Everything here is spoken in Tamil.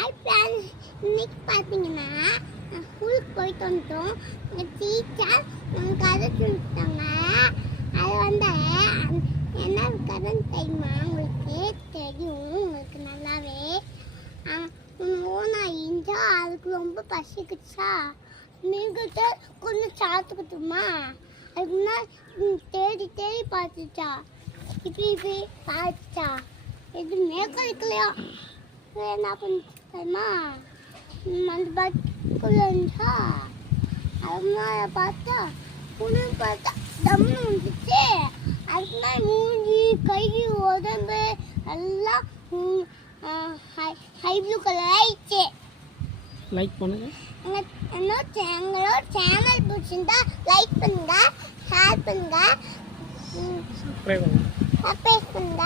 ஹாய் ஃப்ரெண்ட்ஸ், இன்னைக்கு பார்த்தீங்கன்னா நான் ஸ்கூலுக்கு போயிட்டு வந்துட்டோம். எங்கள் டீச்சர் நாங்கள் கதை சொல்லிட்டாங்க. அது என்ன கதைன்னு தெரியுமா? உங்களுக்கு தெரியும், உங்களுக்கு நல்லாவே. ஓனா இஞ்சா அதுக்கு ரொம்ப பசிக்குச்சா, நீங்கள் கொஞ்சம் சாப்பிட்டுக்கிட்டுமா? அதுக்கு முன்னாடி தேடி தேடி பார்த்துச்சா, இப்படி பார்த்துச்சா, எதுவுமே கிடைக்கலையா. என்ன பண்ணுமா? அந்த பட்டுக்குள்ள இருந்துச்சா, அதனால பார்த்தா புண்ணு பார்த்தா தம்னு வந்துச்சு. அதுக்குன்னா மூஞ்சி கை உடம்பு எல்லாம் ஹை ப்ளூ கலர் ஆயிடுச்சு. லைக் பண்ணுங்க. எங்களோட சேனல் பிடிச்சிருந்தா லைக் பண்ணுங்க, ஷேர் பண்ணுங்க, சப்ஸ்கிரைப் பண்ணுங்க.